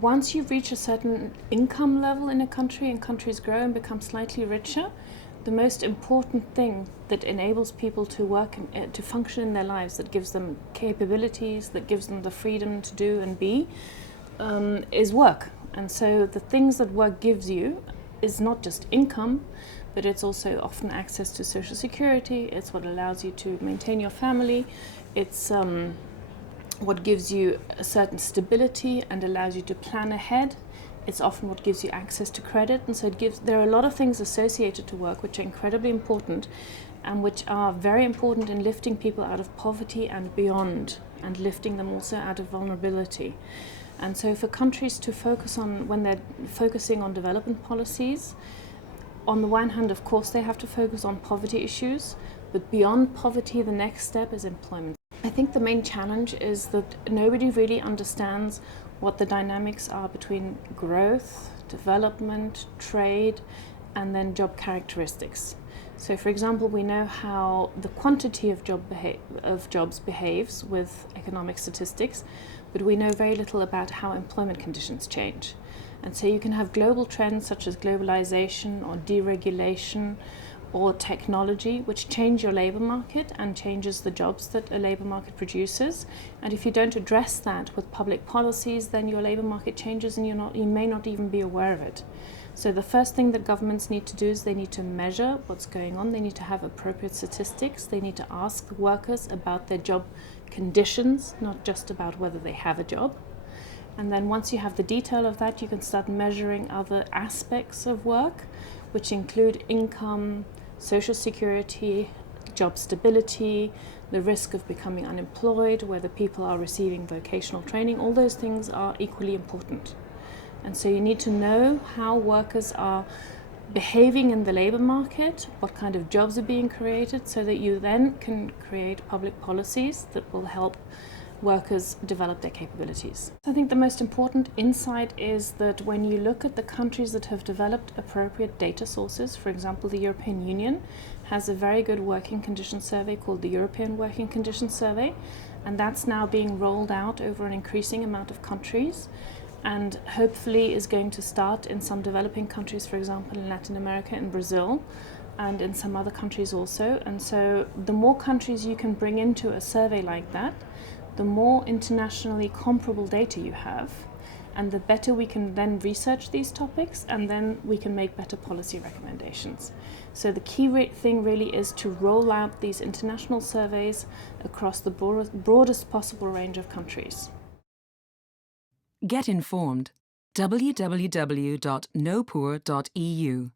once you reach a certain income level in a country and countries grow and become slightly richer, the most important thing that enables people to work and to function in their lives, that gives them capabilities, that gives them the freedom to do and be, is work. And so the things that work gives you is not just income, but it's also often access to social security. It's what allows you to maintain your family. It's what gives you a certain stability and allows you to plan ahead. It's often what gives you access to credit, and so there are a lot of things associated to work which are incredibly important and which are very important in lifting people out of poverty and beyond, and lifting them also out of vulnerability. And so for countries to focus on, when they're focusing on development policies, on the one hand, of course, they have to focus on poverty issues, but beyond poverty, the next step is employment. I think the main challenge is that nobody really understands what the dynamics are between growth, development, trade, and then job characteristics. So, for example, we know how the quantity of jobs behaves with economic statistics, but we know very little about how employment conditions change. And so you can have global trends such as globalization or deregulation or technology, which change your labor market and changes the jobs that a labor market produces. And if you don't address that with public policies, then your labor market changes and you may not even be aware of it. So the first thing that governments need to do is they need to measure what's going on. They need to have appropriate statistics. They need to ask workers about their job conditions, not just about whether they have a job. And then once you have the detail of that, you can start measuring other aspects of work, which include income, social security, job stability, the risk of becoming unemployed, whether people are receiving vocational training. All those things are equally important. And so you need to know how workers are behaving in the labor market, what kind of jobs are being created, so that you then can create public policies that will help workers develop their capabilities. I think the most important insight is that when you look at the countries that have developed appropriate data sources, for example, the European Union has a very good working conditions survey called the European Working Conditions Survey, and that's now being rolled out over an increasing amount of countries, and hopefully is going to start in some developing countries, for example, in Latin America and Brazil, and in some other countries also. And so the more countries you can bring into a survey like that, the more internationally comparable data you have, and the better we can then research these topics, and then we can make better policy recommendations. So the key thing really is to roll out these international surveys across the broadest possible range of countries. Get informed. www.knowpoor.eu